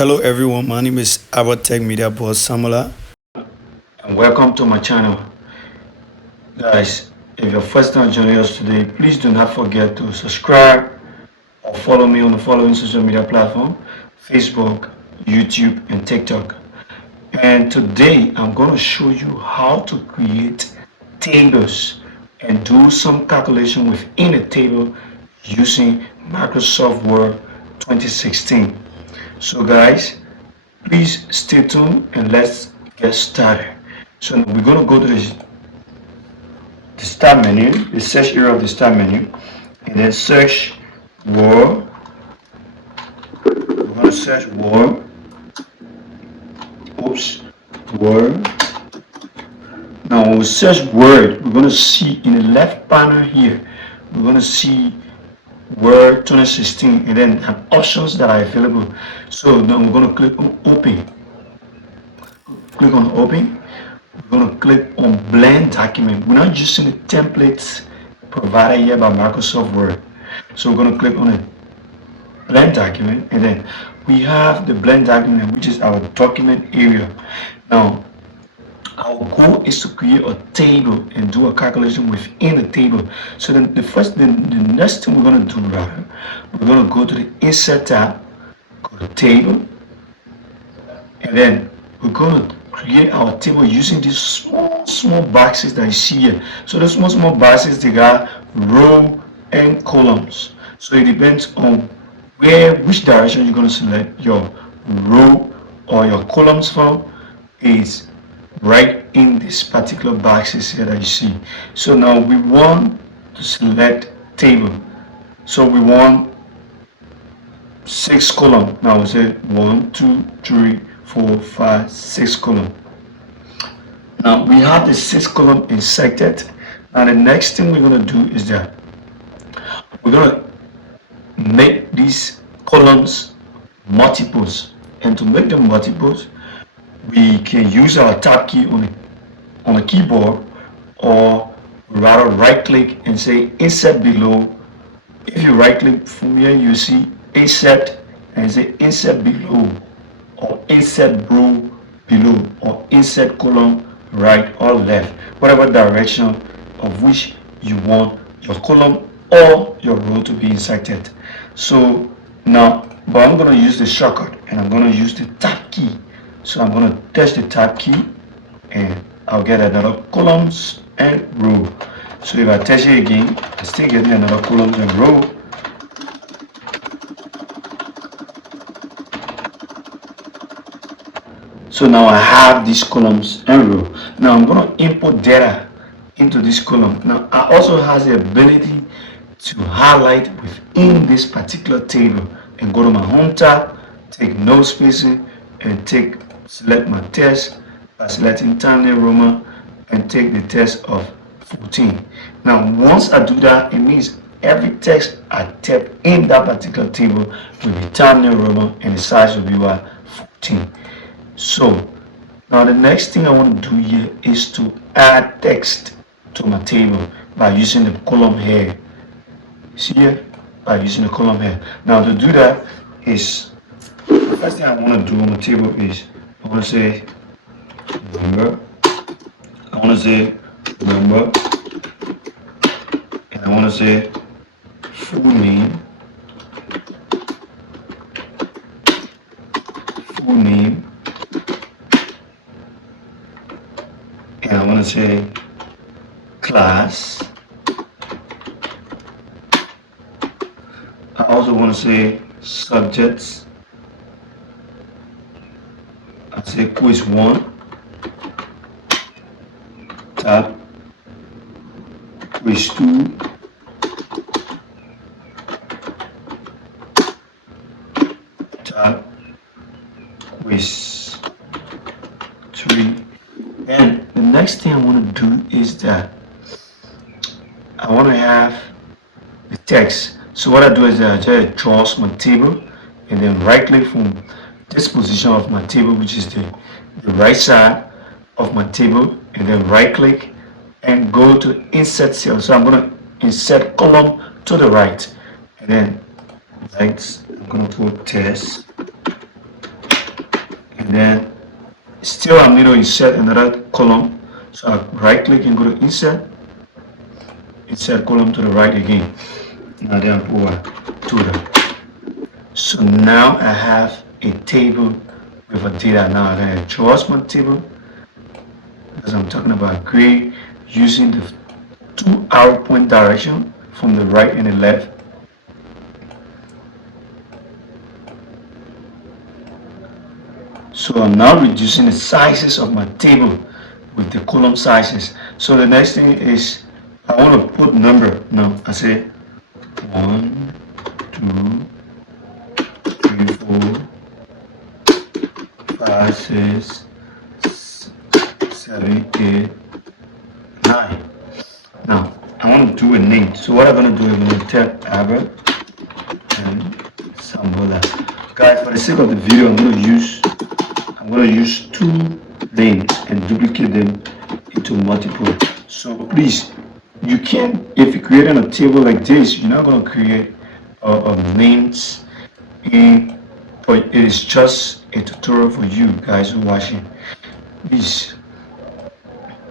Hello everyone, my name is Avatech Media Boss Samola and welcome to my channel. Guys, if you're first time joining us today, please do not forget to subscribe or follow me on the following social media platform: Facebook, YouTube and TikTok. And today I'm going to show you how to create tables and do some calculation within a table using Microsoft Word 2016. So guys, please stay tuned and let's get started. So we're going to go to the start menu, the search area of the start menu, and then search Word. We're going to search Word. Oops, Word. Now when we search Word, we're going to see in the left panel here, we're going to see Word 2016 and then options that are available. So now we're going to click on Open. Click on Open. We're going to click on Blend Document. We're not using the templates provided here by Microsoft Word. So we're going to click on the Blend Document, and then we have the Blend Document, which is our document area. Now, our goal is to create a table and do a calculation within the table. So then the next thing we're going to do, rather, we're going to go to the Insert tab, go to Table, and then we're going to create our table using these small boxes that you see here. So the small boxes, they got row and columns. So it depends on which direction you're going to select your row or your columns from is right in this particular boxes here that you see. So now we want to select table. So we want 6 column. Now we say 1, 2, 3, 4, 5, 6 column. Now we have the 6 column inserted. Now the next thing we're going to do is that we're going to make these columns multiples, and to make them multiples we can use our tab key on the keyboard, or rather right click and say insert below. If you right click from here, you see insert and say insert below, or insert row below, or insert column right or left, whatever direction of which you want your column or your row to be inserted. So now, but I'm going to use the shortcut and I'm going to use the tab key. So I'm going to touch the tab key and I'll get another columns and row. So if I touch it again, I'm still getting another columns and row. So now I have these columns and row. Now I'm going to import data into this column. Now I also has the ability to highlight within this particular table and go to my home tab, take no spacing, and select my text by selecting Times New Roman and take the text of 14. Now once I do that, it means every text I type in that particular table will be Times New Roman and the size will be 14. So now the next thing I want to do here is to add text to my table by using the column head. See here, by using the column head. Now to do that is, the first thing I want to do on the table is I want to say number, and I want to say full name, and I want to say class. I also want to say subjects. I say quiz 1, tab, quiz 2, tab, quiz 3. And the next thing I want to do is that I want to have the text. So what I do is that I just draw my table and then right click from this position of my table, which is the right side of my table, and then right click and go to insert cell. So I'm going to insert column to the right, and then right, I'm going to put test and then still I'm going to insert another column. So I right click and go to insert column to the right again. Now then put total. So now I have a table with a data. Now I'm going to adjust my table as I'm talking about grade using the 2 arrow point direction from the right and the left. So I'm now reducing the sizes of my table with the column sizes. So the next thing is I want to put number. Now I say 1, 2, 3, 4, 5, 6, 7, 8, 9. Now I want to do a name. So what I'm going to do is I'm going to tap Albert and Sambola. Guys, for the sake of the video, I'm going to use 2 names and duplicate them into multiple. So please, you can, if you're creating a table like this, you're not going to create names but it is just a tutorial for you guys who are watching. Please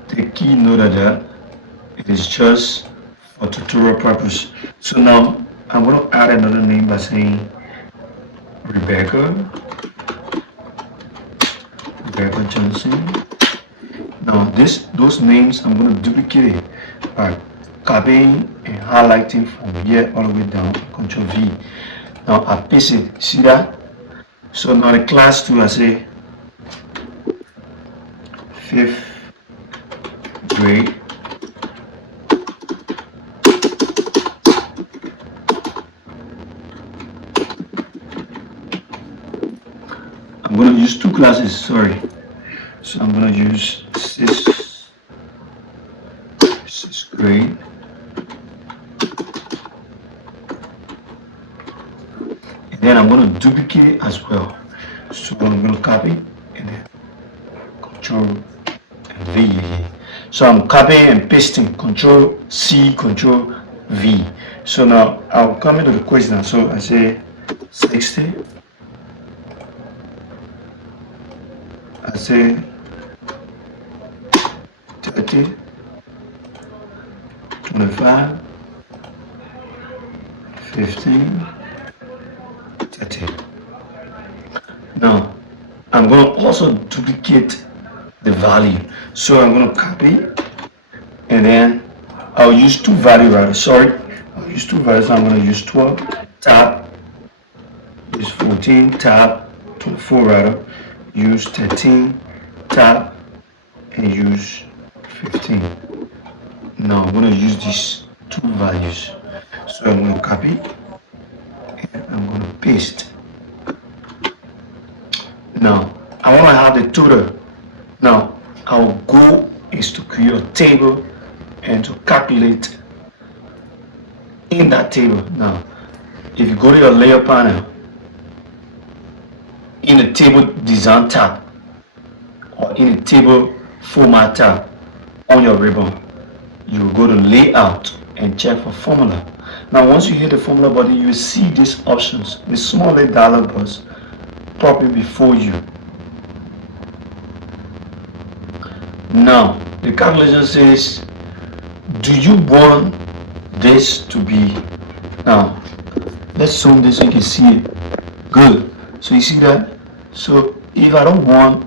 take key note of that. It is just for tutorial purpose. So now I'm going to add another name by saying Rebecca Johnson. Now those names I'm going to duplicate it by copying and highlighting from here all the way down, Control V. Now I paste it, see that? So now the class 2, I say 5th grade. I'm going to use 2 classes, sorry. So I'm going to use 6th grade. And then I'm going to duplicate it as well. So I'm going to copy and then Control and V again. So I'm copying and pasting, Control C, Control V. So now I'll come into the question. So I say 60. I say 30, 25, 15, 30. Now I'm going to also duplicate the value. So I'm going to copy and then I'll use 2 values rather. Sorry, I'll use 2 values. So I'm going to use 12, tab, use 14, tab, 24 rather, use 13, tab, and use 15. Now I'm going to use these 2 values. So I'm going to copy and I'm going to paste. Now I want to have the total. Now our goal is to create a table and to calculate in that table. Now if you go to your layer panel, in the table design tab or in the table format tab on your ribbon, you will go to layout and check for formula. Now once you hit the formula button, you will see these options, the small little dialog box popping before you. Now the calculation says, do you want this to be, now let's zoom this so you can see it good. So you see that? So if I don't want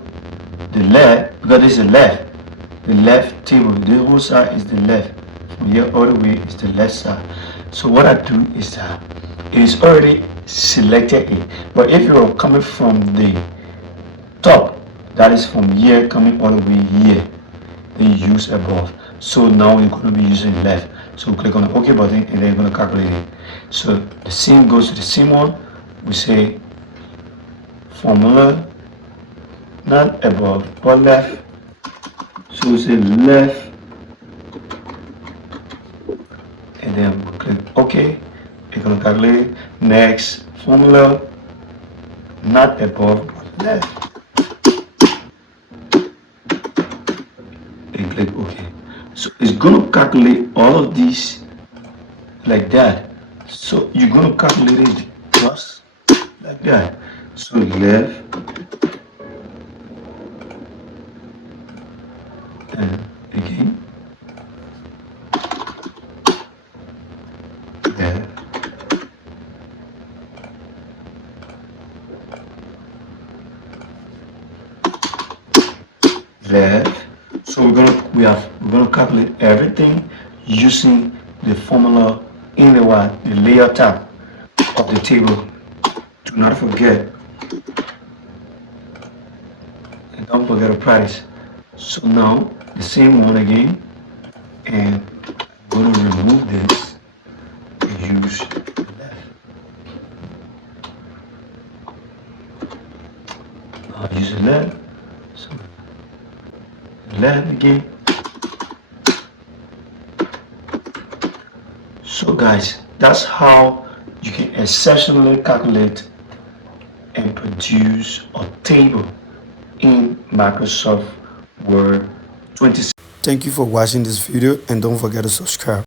the left, because this is the left table, the whole side is the left, from here all the way is the left side. So what I do is that it is already selected it, but if you're coming from the top, that is from here coming all the way here, then you use above. So now you're going to be using left. So click on the OK button and then you're going to calculate it. So the same goes to the same one. We say formula, not above but left. So we say left and then we'll click OK. You're going to calculate it. Next, formula, not above but left. And click OK. So it's going to calculate all of these like that. So you're going to calculate it just like that. So left, and again, left, left. So we're gonna calculate everything using the formula in the what? The layer tab of the table. Do not forget, and don't forget the price. So now the same one again, and I'm gonna remove this and use the left. I'll use the left. So left again. So guys, that's how you can exceptionally calculate and produce a table in Microsoft Word 20. Thank you for watching this video and don't forget to subscribe.